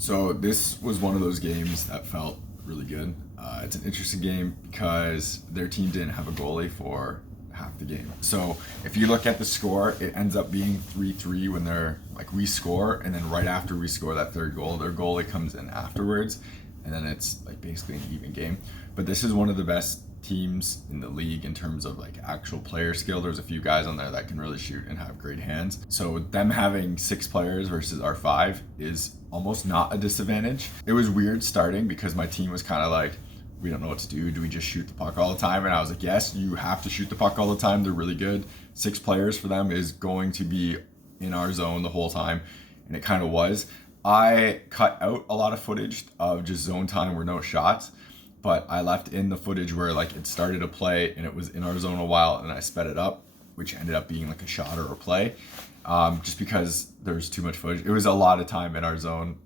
So this was one of those games that felt really good. It's an interesting game because their team didn't have a goalie for half the game. So if you look at the score, it ends up being 3-3 when they're like we score, and then right after we score that third goal, their goalie comes in afterwards, and then it's like basically an even game. But this is one of the best teams in the league in terms of like actual player skill. There's a few guys on there that can really shoot and have great hands. So them having 6 players versus our 5 is almost not a disadvantage. It was weird starting because my team was kind of like, we don't know what to do. Do we just shoot the puck all the time? And I was like, yes, you have to shoot the puck all the time. They're really good. 6 players for them is going to be in our zone the whole time. And it kind of was. I cut out a lot of footage of just zone time where no shots, but I left in the footage where like it started a play and it was in our zone a while, and I sped it up, which ended up being like a shot or a play, just because there's too much footage. It was a lot of time in our zone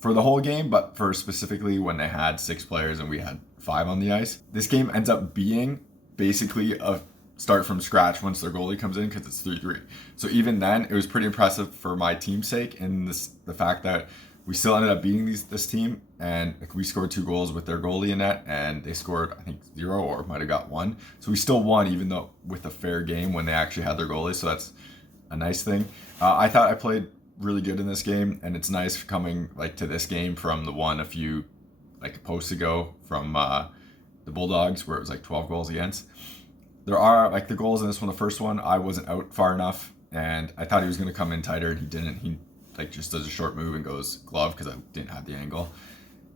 for the whole game, but for specifically when they had 6 players and we had 5 on the ice. This game ends up being basically a start from scratch once their goalie comes in because it's 3-3. So even then, it was pretty impressive for my team's sake, and the fact that we still ended up beating this team, and like, we scored 2 goals with their goalie in net, and they scored I think 0 or might have got 1. So we still won, even though with a fair game when they actually had their goalie. So that's a nice thing. I thought I played really good in this game, and it's nice coming like to this game from the one a few like posts ago from the Bulldogs where it was like 12 goals against. There are like the goals in this one. The first one, I wasn't out far enough, and I thought he was going to come in tighter, and he didn't. He like just does a short move and goes glove because I didn't have the angle.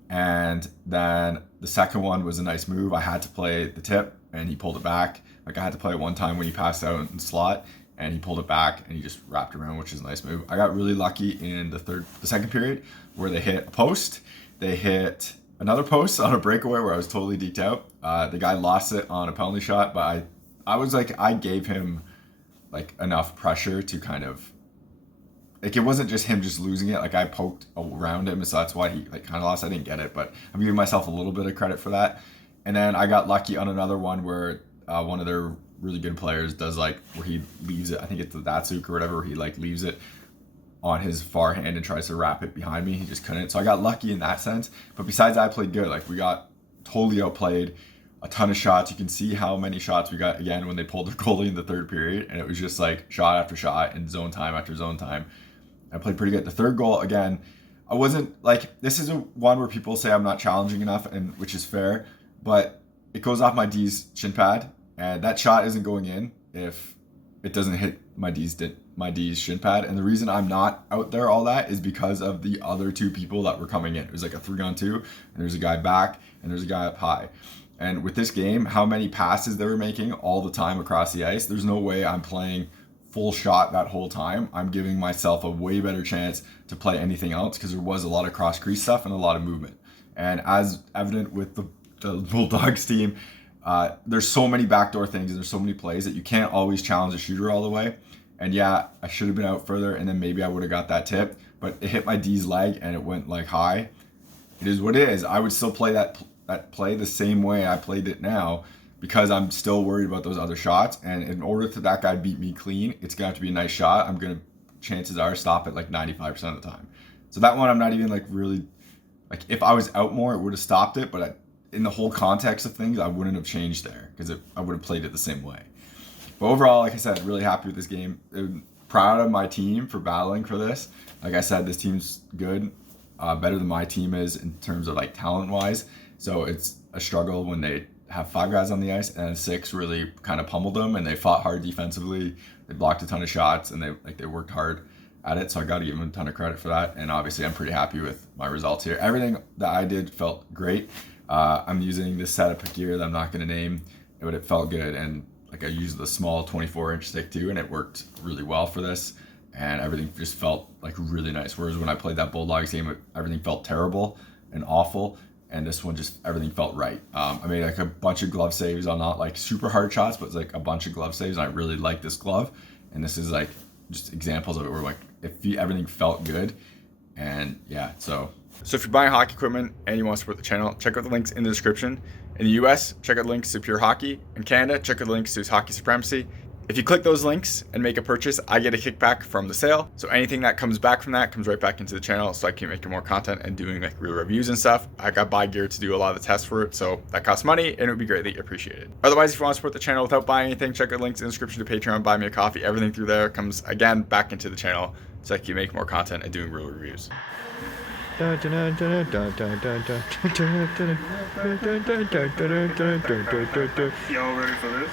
And then the second one was a nice move. I had to play the tip, and he pulled it back. Like I had to play it one time when he passed out in the slot, and he pulled it back, and he just wrapped around, which is a nice move. I got really lucky in the second period where they hit a post. They hit another post on a breakaway where I was totally deked out. The guy lost it on a penalty shot, but I was like, I gave him like enough pressure to kind of, like it wasn't just him just losing it. Like I poked around him, so that's why he like kind of lost. I didn't get it, but I'm giving myself a little bit of credit for that. And then I got lucky on another one where one of their really good players does like where he leaves it. I think it's the Datsuk or whatever. Where he like leaves it on his far hand and tries to wrap it behind me. He just couldn't. So I got lucky in that sense. But besides that, I played good. Like we got totally outplayed. A ton of shots. You can see how many shots we got again when they pulled their goalie in the third period, and it was just like shot after shot and zone time after zone time. I played pretty good. The third goal, again, I wasn't like, this is one where people say I'm not challenging enough, and which is fair, but it goes off my D's shin pad, and that shot isn't going in if it doesn't hit my D's shin pad. And the reason I'm not out there all that is because of the other 2 people that were coming in. It was like a 3-on-2, and there's a guy back, and there's a guy up high. And with this game, how many passes they were making all the time across the ice, there's no way I'm playing full shot that whole time. I'm giving myself a way better chance to play anything else because there was a lot of cross crease stuff and a lot of movement. And as evident with the Bulldogs team, there's so many backdoor things and there's so many plays that you can't always challenge a shooter all the way. And yeah, I should have been out further, and then maybe I would have got that tip, but it hit my D's leg and it went like high. It is what it is. I would still play that play the same way I played it now because I'm still worried about those other shots. And in order for that guy beat me clean, it's gonna have to be a nice shot. I'm gonna, chances are, stop it like 95% of the time. So that one, I'm not even like really, like if I was out more, it would have stopped it. But in the whole context of things, I wouldn't have changed there because I would have played it the same way. But overall, like I said, really happy with this game. Proud of my team for battling for this. Like I said, this team's good, better than my team is in terms of like talent-wise. So it's a struggle when they have 5 guys on the ice and 6 really kind of pummeled them, and they fought hard defensively. They blocked a ton of shots, and they worked hard at it. So I got to give them a ton of credit for that. And obviously, I'm pretty happy with my results here. Everything that I did felt great. I'm using this setup of gear that I'm not going to name, but it felt good. And like I used the small 24-inch stick too, and it worked really well for this. And everything just felt like really nice. Whereas when I played that Bulldogs game, everything felt terrible and awful. And this one, just everything felt right. I made like a bunch of glove saves on not like super hard shots, but it's like a bunch of glove saves. And I really like this glove. And this is like just examples of it where like everything felt good. And yeah, so if you're buying hockey equipment and you want to support the channel, check out the links in the description. In the US, check out links to Pure Hockey. In Canada, check out the links to Hockey Supremacy. If you click those links and make a purchase, I get a kickback from the sale. So anything that comes back from that comes right back into the channel, so I keep making more content and doing like real reviews and stuff. I got buy gear to do a lot of the tests for it, so that costs money and it would be greatly appreciated. Otherwise, if you want to support the channel without buying anything, check the links in the description to Patreon, buy me a coffee. Everything through there comes again back into the channel, so I keep making more content and doing real reviews. Y'all ready for this?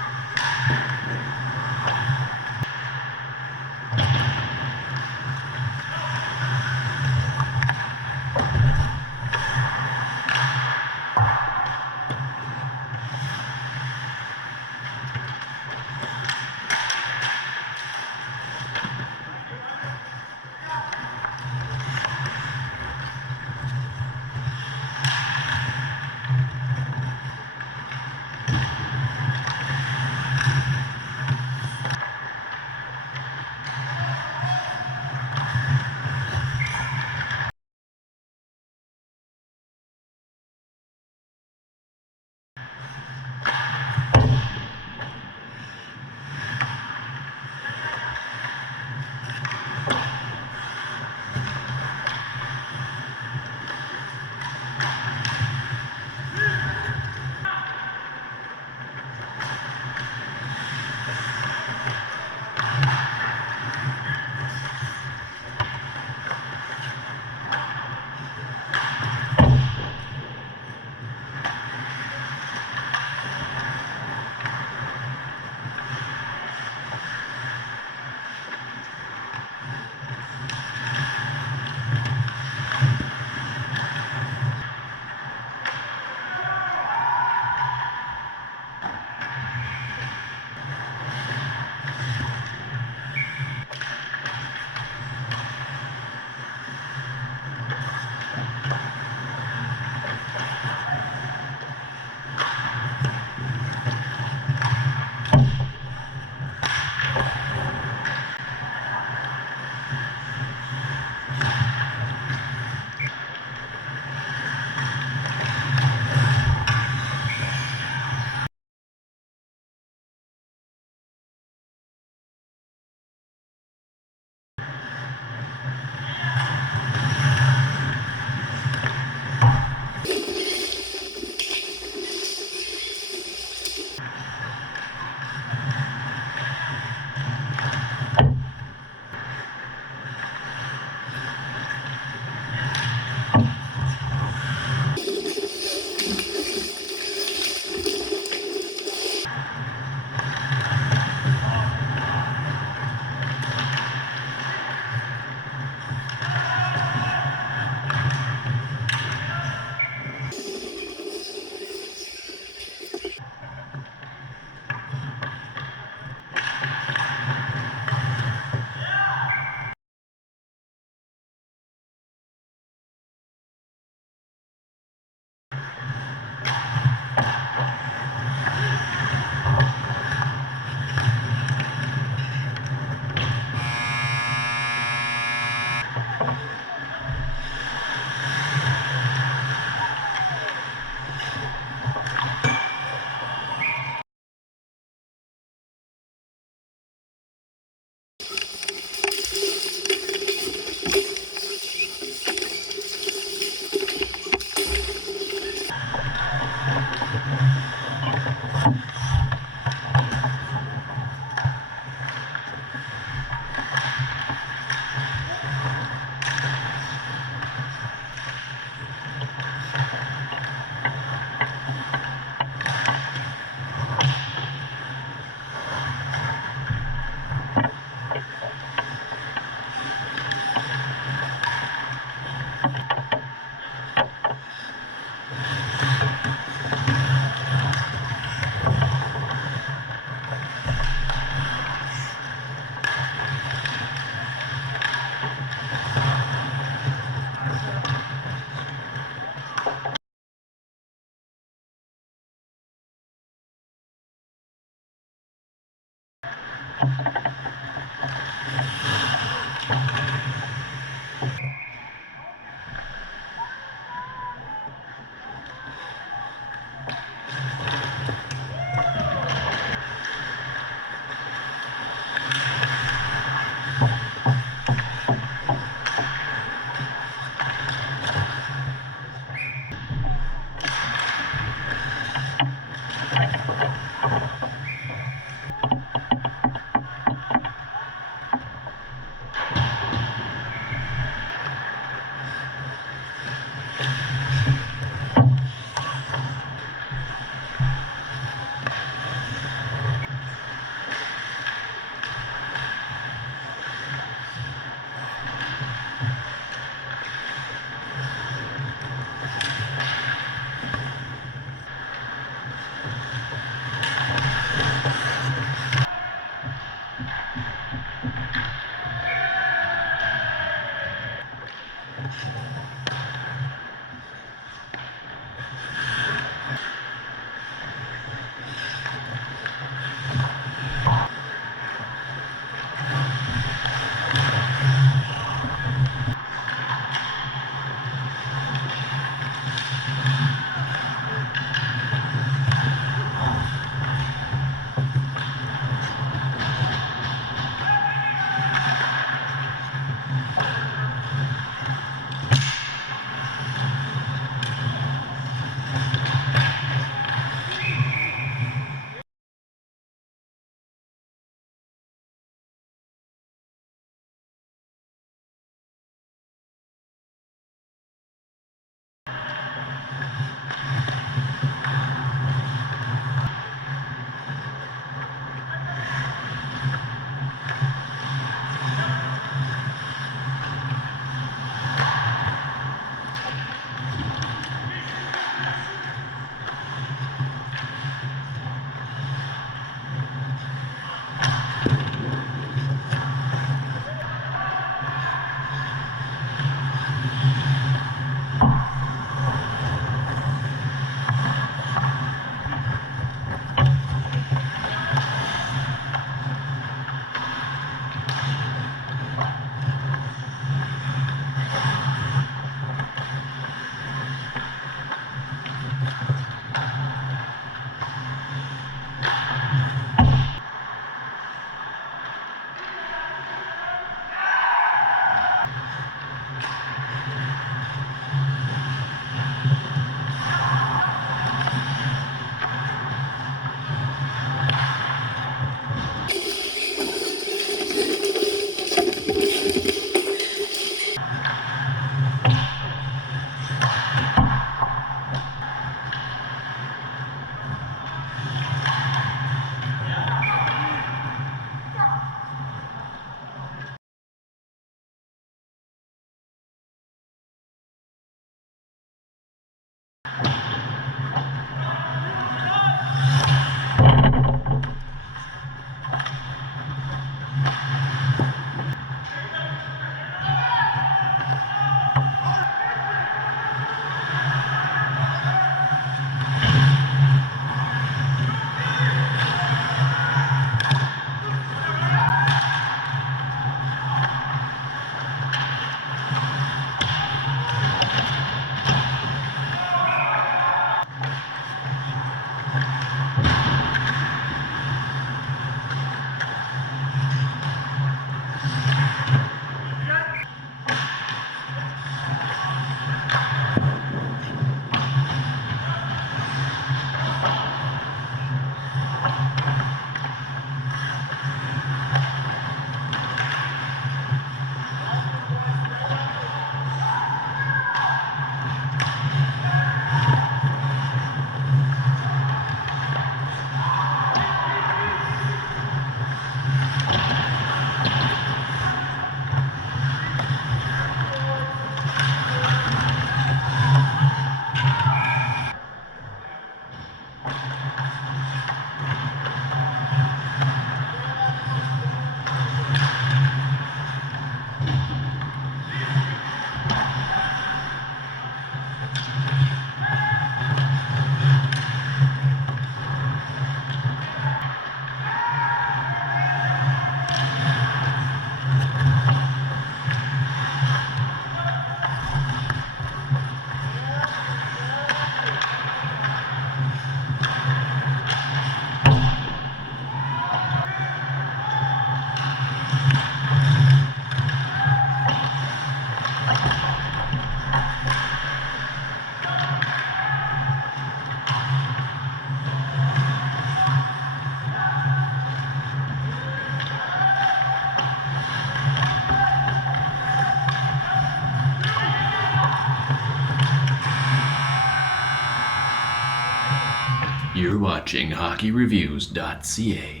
watching HockeyReviews.ca.